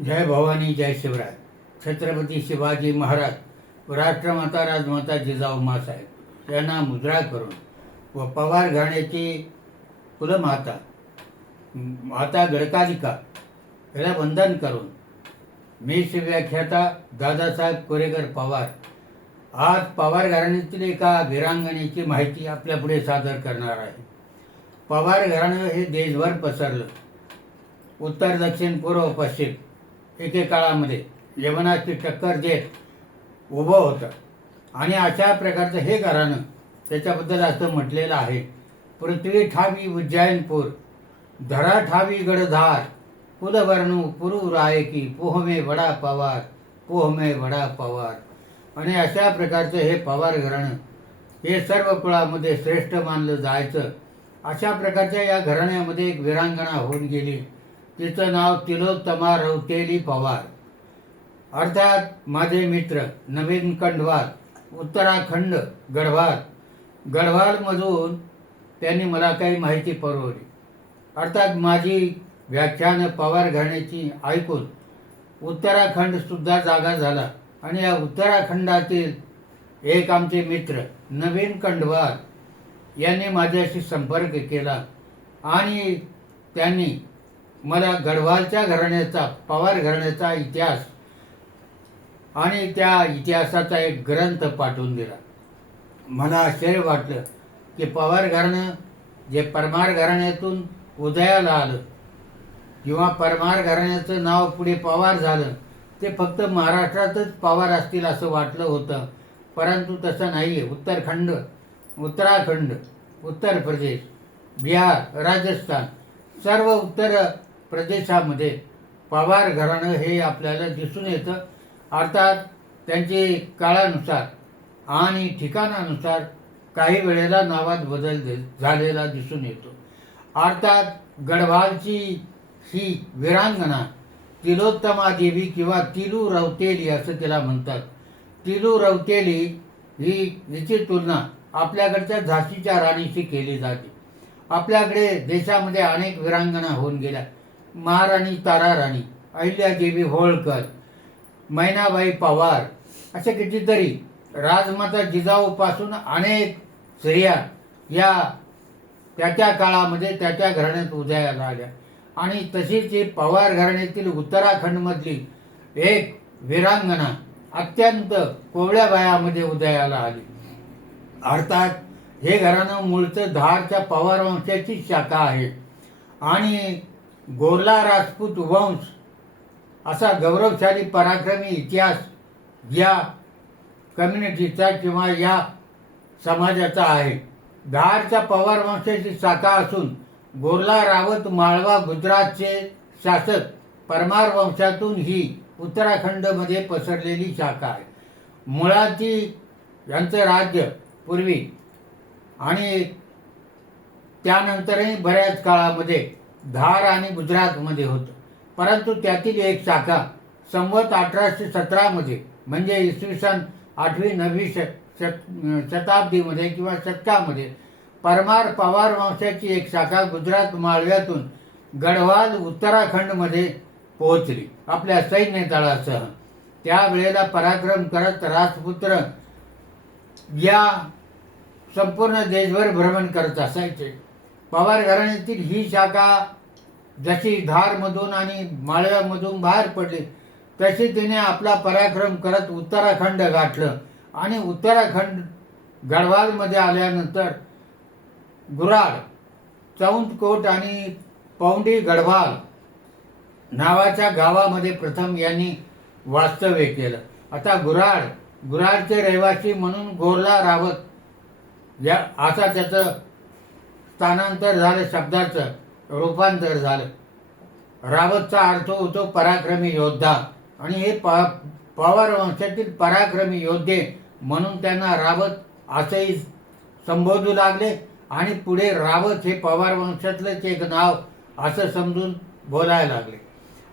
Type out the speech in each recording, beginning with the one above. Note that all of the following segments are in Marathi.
जय भवानी जय शिवराय. छत्रपती शिवाजी महाराज व राष्ट्रमाता राजमाता जिजाऊ मासाहेब यांना मुजरा करून व पवार घराण्याची कुलमाता माता गडकालिका याला वंदन करून मी शिवव्याख्याता दादासाहेब कोरेकर पवार आज पवार घराण्यातील एका वीरांगणेची माहिती आपल्यापुढे सादर करणार आहे. पवार घराणं हे देशभर पसरलं. उत्तर दक्षिण पूर्व पश्चिम एकेकाळामध्ये यवनाची टक्कर देत उभं होतं आणि अशा प्रकारचं हे घराणं त्याच्याबद्दल असं म्हटलेलं आहे. पृथ्वी ठावी उज्जैनपूर, धरा ठावी गडधार, कुलवर्णू पुरू रायकी, पोहमे वडा पवार, पोहमे वडा पवार. आणि अशा प्रकारचं हे पवार घराणं हे सर्व कुळामध्ये श्रेष्ठ मानलं जायचं. अशा प्रकारच्या या घराण्यामध्ये एक वीरांगणा होऊन गेली. तिचं नाव तिलोत्तमा रौतेली पवार. अर्थात माझे मित्र नवीन कंढवाल, उत्तराखंड गढवालमधून त्यांनी मला काही माहिती पुरवली. अर्थात माझी व्याख्यानं पवार घराण्याची ऐकून उत्तराखंडसुद्धा जागा झाला आणि या उत्तराखंडातील एक आमचे मित्र नवीन कंढवाल यांनी माझ्याशी संपर्क केला आणि त्यांनी मला गढवालच्या घराण्याचा पवार घराण्याचा इतिहास आणि त्या इतिहासाचा एक ग्रंथ पाठवून दिला. मला आश्चर्य वाटलं की पवार घराणं जे परमार घराण्यातून उदयाला आलं किंवा परमार घराण्याचं नाव पुढे पवार झालं ते फक्त महाराष्ट्रातच पवार असतील असं वाटलं होतं. परंतु तसं नाही आहे. उत्तराखंड, उत्तर प्रदेश, बिहार, राजस्थान सर्व उत्तर प्रदेशामध्ये पवार घराणं हे आपल्याला दिसून येतं. अर्थात त्यांचे काळानुसार आणि ठिकाणानुसार काही वेळेला नावात बदल झालेला दिसून येतो. अर्थात गढवालची ही वीरांगणा तिलोत्तमा देवी किंवा तिलू रौतेली असं तिला म्हणतात. तिलू रौतेली हिची तुलना आपल्याकडच्या झाशीच्या राणीशी केली जाते. आपल्याकडे देशामध्ये अनेक वीरांगणा होऊन गेल्या. महाराणी ताराराणी, अहिल्यादेवी होळकर, मैनाबाई पवार अशा कितीतरी राजमाता जिजाऊपासून अनेक स्त्रिया या त्याच्या काळामध्ये त्याच्या घराण्यात उदयाला आल्या. आणि तशीच ही पवार घराण्यातील उत्तराखंडमधली एक वीरांगणा अत्यंत कोवळ्या वयामध्ये उदयाला आली. अर्थात हे घराणं मूळचं धारच्या पवार वंशाची शाखा आहे आणि गोरला राजपूत वंश असा गौरवशाली पराक्रमी इतिहास या कम्युनिटीचा किंवा या समाजाचा आहे. धारच्या पवार वंशाची शाखा असून गोरला रावत माळवा गुजरातचे शासक परमार वंशातून ही उत्तराखंडमध्ये पसरलेली शाखा आहे. मुळाती यांचं राज्य पूर्वी आणि त्यानंतरही बऱ्याच काळामध्ये धार आणि गुजरातमध्ये होतं. परंतु त्यातील एक शाखा संवत 1817 म्हणजे इसवी सन 8वी-9वी शताब्दीमध्ये किंवा शतकामध्ये परमार पवार वंशाची एक शाखा गुजरात माळव्यातून गढवाल उत्तराखंडमध्ये पोहोचली आपल्या सैन्य दलासह. त्यावेळेला पराक्रम करत राजपुत्र या संपूर्ण देशभर भ्रमण करत असायचे. पवार घराण्यातील ही शाखा जशी धारमधून आणि माळव्यामधून बाहेर पडली तशी तिने आपला पराक्रम करत उत्तराखंड गाठलं आणि उत्तराखंड गढवालमध्ये आल्यानंतर गुराड, चौंदकोट आणि पौंडी गढवाल नावाच्या गावामध्ये प्रथम यांनी वास्तव्य केलं. आता गुराडचे रहिवासी म्हणून गोरला रावत या असा त्याचं स्थानांतर झालं, शब्दाचं रूपांतर झालं. रावतचा अर्थ होतो पराक्रमी योद्धा आणि हे पवार वंशातील पराक्रमी योद्धे म्हणून त्यांना रावत असंही संबोधू लागले आणि पुढे रावत हे पवार वंशातलंच एक नाव असं समजून बोलायला लागले.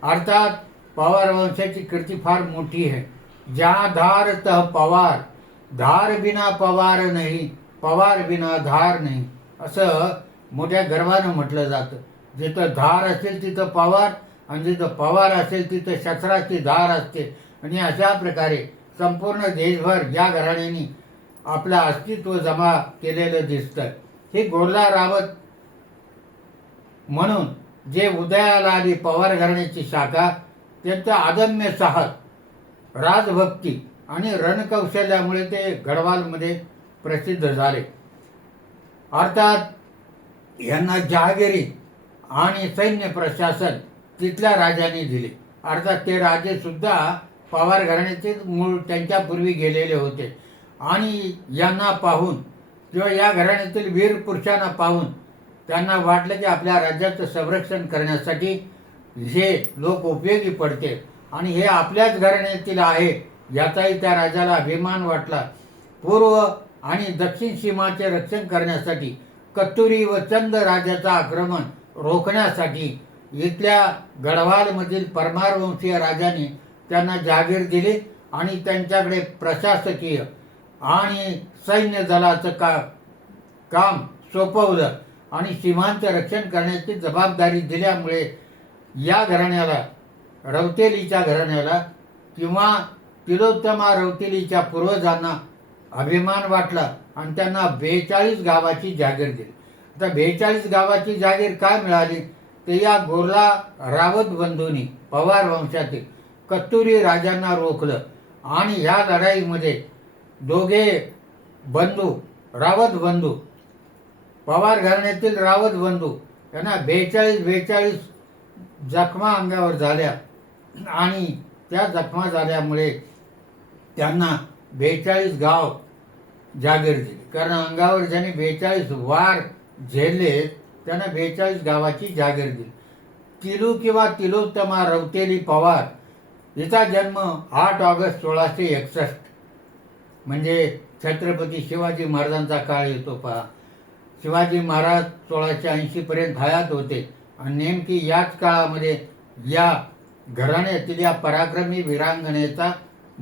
अर्थात पवार वंशाची कीर्ती फार मोठी आहे. ज्या धार तह पवार, धार बिना पवार नाही, पवार बिना धार नाही असं मोठ्या गर्वानं म्हटलं जातं. जिथं धार असेल तिथं पवार आणि जिथं पवार असेल तिथं शस्त्राची धार असते. आणि अशा प्रकारे संपूर्ण देशभर या घराण्याने आपलं अस्तित्व जमा केलेलं दिसतं. हे गोरला रावत म्हणून जे उदयाला आली पवार घराण्याची शाखा, त्यांचं अदम्य साहस, राजभक्ती आणि रणकौशल्यामुळे ते गढवालमध्ये प्रसिद्ध झाले. अर्थात यांना जहागिरी आणि सैन्य प्रशासन तिथल्या राजाने दिले. अर्थात ते राजे सुद्धा पवार घराण्याचे मूळ त्यांच्यापूर्वी गेलेले होते. आणि यांना पाहून किंवा या घराण्यातील वीर पुरुषांना पाहून त्यांना वाटलं की आपल्या राज्याचं संरक्षण करण्यासाठी हे लोक उपयोगी पडते आणि हे आपल्याच घराण्यातील आहे याचाही त्या राजाला अभिमान वाटला. पूर्व आणि दक्षिण सीमाचे रक्षण करण्यासाठी कत्तुरी व चंद राजाचं आक्रमण रोखण्यासाठी इथल्या गढवालमधील परमारवंशीय राजांनी त्यांना जागीर दिली आणि त्यांच्याकडे प्रशासकीय आणि सैन्य दलाचं काम सोपवलं आणि सीमांचं रक्षण करण्याची जबाबदारी दिल्यामुळे या घराण्याला, रौतेलीच्या घराण्याला किंवा तिलोत्तमा रौतेलीच्या पूर्वजांना अभिमान वाटला आणि त्यांना 42 गावाची जागीर दिली. आता 42 गावाची जागीर काय मिळाली ते या गोरला रावत बंधूंनी पवार वंशातील कत्तुरी राजांना रोखलं आणि ह्या लढाईमध्ये दोघे बंधू, रावत बंधू, पवार घराण्यातील रावत बंधू यांना 42 जखमा अंगावर झाल्या आणि त्या जखमा झाल्यामुळे त्यांना 42 गाव जागीर दिली. कारण अंगावर ज्यांनी 42 वार झेलले त्यांना 42 गावाची जागीर दिली. तिलू किंवा तिलोत्तमा रौतेली पवार हिचा जन्म 8 ऑगस्ट 1661 म्हणजे छत्रपती शिवाजी महाराजांचा काळ येतो पहा. शिवाजी महाराज 1680 पर्यंत हयात होते आणि नेमकी याच काळामध्ये या घराण्यातील या पराक्रमी वीरांगनेचा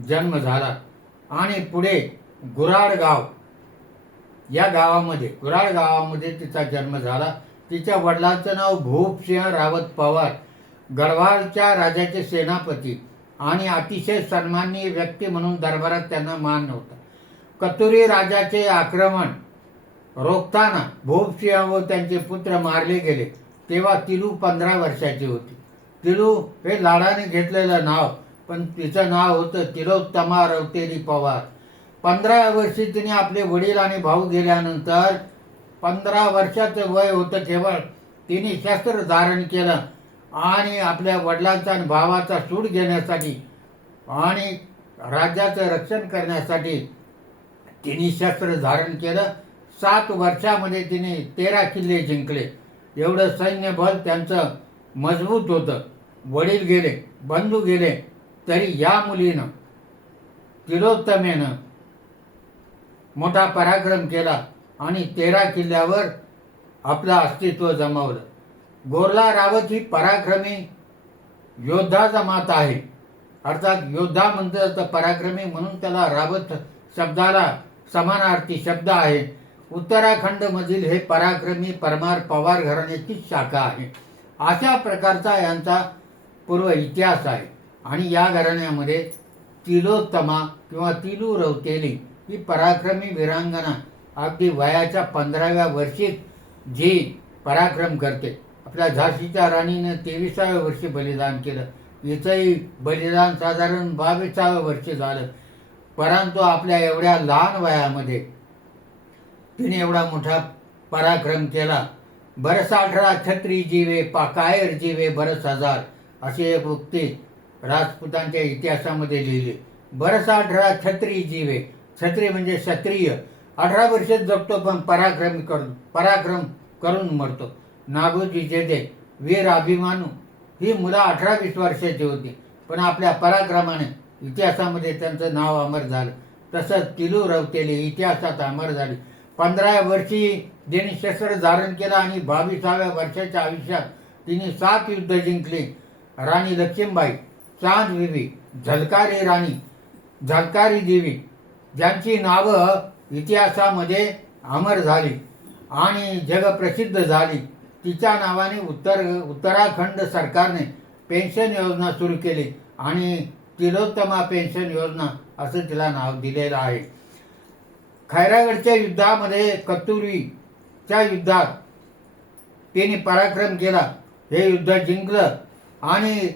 जन्म झाला. आणि पुढे गुराड गावामध्ये तिचा जन्म झाला. तिच्या वडिलांचं नाव भूपसिंह रावत पवार, गढवालच्या राजाचे सेनापती आणि अतिशय सन्माननीय व्यक्ती म्हणून दरबारात त्यांना मान नव्हता. कत्तुरी राजाचे आक्रमण रोखताना भूपसिंह व त्यांचे पुत्र मारले गेले तेव्हा तिलू 15 वर्षाची होती. तिलू हे लाडाने घेतलेलं नाव, पण तिचं नाव होतं तिलोत्तमा रौतेली पवार. 15 वर्षी तिने आपले वडील आणि भाऊ गेल्यानंतर 15 वर्षाचं वय होतं केवळ, तिने शस्त्र धारण केलं आणि आपल्या वडिलांचा आणि भावाचा सूड घेण्यासाठी आणि राज्याचं रक्षण करण्यासाठी तिने शस्त्र धारण केलं. 7 वर्षामध्ये तिने 13 किल्ले जिंकले. एवढं सैन्यबल त्यांचं मजबूत होतं. वडील गेले, बंधू गेले, तरी या मुलीनं, तिलोत्तमेनं मोठा पराक्रम केला आणि 13 किल्ल्यावर आपलं अस्तित्व जमावलं. गोरला रावत ही पराक्रमी योद्धा जमात आहे. अर्थात योद्धा म्हणतात तर पराक्रमी म्हणून त्याला रावत शब्दाला समानार्थी शब्द आहे. उत्तराखंडमधील हे पराक्रमी परमार पवार घराण्याची शाखा आहे. अशा प्रकारचा यांचा पूर्व इतिहास आहे. आणि या घराण्यामध्ये तिलोत्तमा किंवा तिलू रौतेली ही पराक्रमी वीरांगना अगदी वयाच्या 15व्या वर्षी जी पराक्रम करते. आपल्या झाशीच्या राणीनं 23व्या वर्षी बलिदान केलं. हिचंही बलिदान साधारण 22व्या वर्षी झालं. परंतु आपल्या एवढ्या लहान वयामध्ये तिने एवढा मोठा पराक्रम केला. बरस 18 छत्री जीवे कायर जीवे बरस हजार अशी एक उक्ती राजपुतांच्या इतिहासामध्ये लिहिली. बरस 18 छत्री जीवे, छत्री म्हणजे क्षत्रिय, 18 वर्षात जगतो पण पराक्रम करून मरतो. नागोजी जेदे, वीर अभिमानू ही मुलं 18-20 वर्षाची होती पण आपल्या पराक्रमाने इतिहासामध्ये त्यांचं नाव अमर झालं. तसंच तिलू रौतेली इतिहासात अमर झाली. 15व्या वर्षी तिने शस्त्र धारण केलं आणि 22व्या वर्षाच्या आयुष्यात तिने 7 युद्ध जिंकली. राणी लक्ष्मीबाई, चांद बिबी, झलकारी देवी ज्यांची नावं इतिहासामध्ये अमर झाली आणि जगप्रसिद्ध झाली, तिच्या नावाने उत्तराखंड सरकारने पेन्शन योजना सुरू केली आणि तिलोत्तमा पेन्शन योजना असं तिला नाव दिलेलं आहे. खैरागडच्या युद्धामध्ये कत्तुरीच्या युद्धात तिने पराक्रम केला. हे युद्ध जिंकलं आणि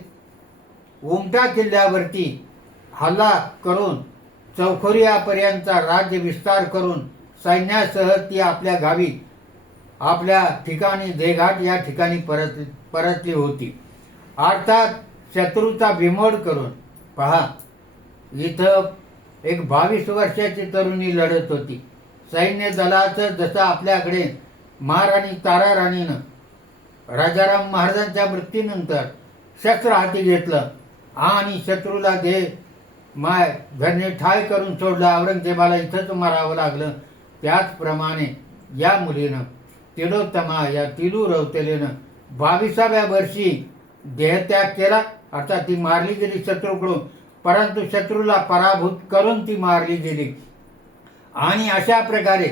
उमटा किल्ल्यावरती हल्ला करून चौखोरियापर्यंतचा राज्य विस्तार करून सैन्यासह ती आपल्या गावी आपल्या ठिकाणी देघाट या ठिकाणी परतली होती. अर्थात शत्रूचा बिमोड करून. पहा, इथं एक 22 वर्षाची तरुणी लढत होती. सैन्य दलाचं जसं आपल्याकडे महाराणी ताराराणीनं राजाराम महाराजांच्या मृत्यूनंतर शस्त्र हाती घेतलं आणि शत्रूला घरने ठाय करून सोडलं, औरंगजेबाला इथंच मारावं लागलं. त्याचप्रमाणे या मुलीनं तिलोत्तमा या तिलू रौतेलीनं 22व्या वर्षी देहत्याग केला. अर्थात ती मारली गेली शत्रूकडून, परंतु शत्रूला पराभूत करून ती मारली गेली. आणि अशा प्रकारे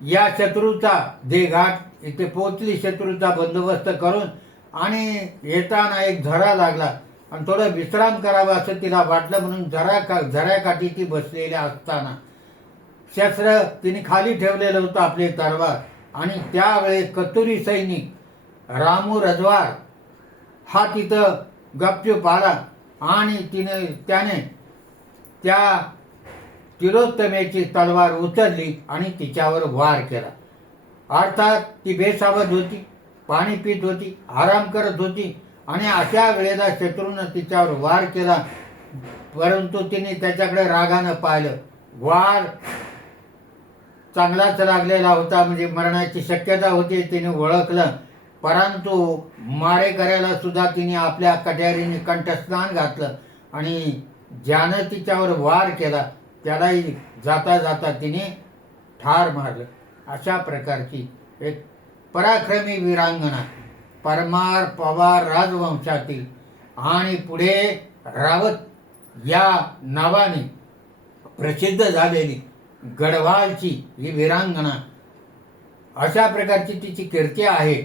या शत्रूचा देहघाट इथे पोचली, शत्रूचा बंदोबस्त करून. आणि येताना एक झरा लागला आणि थोडं विश्राम करावा असं तिला वाटलं, म्हणून झऱ्याकाठी ती बसलेली असताना शस्त्र तिने खाली ठेवलेलं होतं, आपले तलवार. आणि त्यावेळेस कत्तुरी सैनिक रामू रजवार हा तिथं गपचूप आला आणि त्याने त्या तिलोत्तमेची तलवार उचलली आणि तिच्यावर वार केला. अर्थात ती बेसावध होती, पाणी पित होती, आराम करत होती आणि अशा वेळेला शत्रूनं तिच्यावर वार केला. परंतु तिने त्याच्याकडे रागानं पाहिलं. वार चांगलाच लागलेला होता, म्हणजे मरणाची शक्यता होती, तिने ओळखलं. परंतु मारेकऱ्याला सुद्धा तिने आपल्या कट्यारीने कंठस्नान घातलं आणि ज्यानं तिच्यावर वार केला त्यालाही जाता जाता तिने ठार मारलं. अशा प्रकारची एक पराक्रमी वीरांगना, परमार पवार राजवंशातील आणि पुढे रावत या नावाने प्रसिद्ध झालेली गढवालची ही वीरांगना, अशा प्रकारची तिची कीर्ती आहे.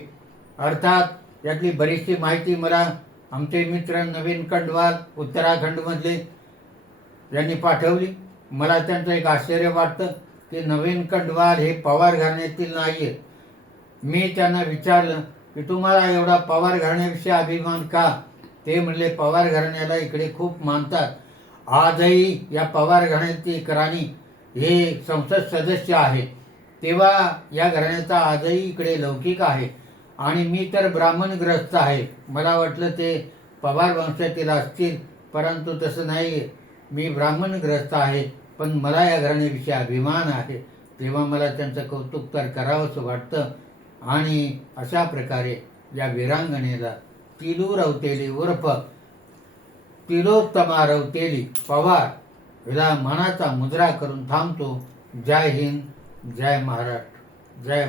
अर्थात यातली बरीचशी माहिती मला आमचे मित्र नवीन कंडवाल उत्तराखंडमधले यांनी पाठवली. मला त्यांचं एक आश्चर्य वाटतं की नवीन कंडवाल हे पवार घराण्यातील नाही आहेत. मी त्यांना विचारलं की तुम्हाला एवढा पवार घराण्याविषयी अभिमान का? ते म्हणले पवार घराण्याला इकडे खूप मानतात. आजही या पवार घराण्याची एक राणी हे संसद सदस्य आहे, तेव्हा या घराण्याचा आजही इकडे लौकिक आहे. आणि मी तर ब्राह्मणग्रस्त आहे. मला वाटलं ते पवार वंशातील असतील, परंतु तसं नाही. मी ब्राह्मणग्रस्त आहे, पण मला या घराण्याविषयी अभिमान आहे. तेव्हा मला त्यांचं कौतुक तर करावंसं वाटतं. आणि अशा प्रकारे या वीरांगणेला तिलू रौतेली उर्फ तिलोत्तमा रौतेली पवार हिला मानाचा मुजरा करून थांबतो. जय हिंद, जय महाराष्ट्र, जय